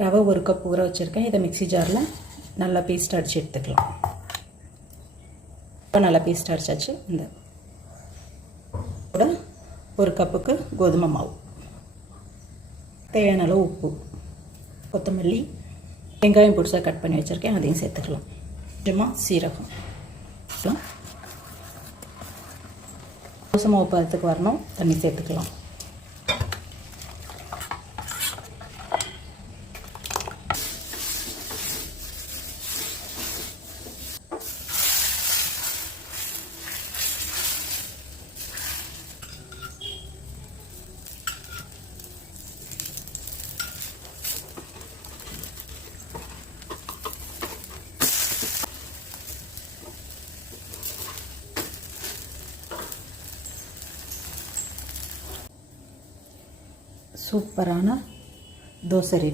ரவை 1 கப் ஊற வச்சுருக்கேன். இதை மிக்ஸி ஜாரில் நல்லா பேஸ்ட் அடித்து எடுத்துக்கலாம். இப்போ நல்லா பேஸ்ட் அடிச்சாச்சு. இந்த கூட 1 கப்புக்கு கோதுமை மாவு, தேவையான அளவு உப்பு, கொத்தமல்லி, வெங்காயம் பொடிசாக கட் பண்ணி வச்சுருக்கேன், அதையும் சேர்த்துக்கலாம். கொஞ்சமாக சீரகம். தோசை மாவு பதத்துக்கு வரணும், தண்ணி சேர்த்துக்கலாம். சூப்பரான தோசை ரெடி.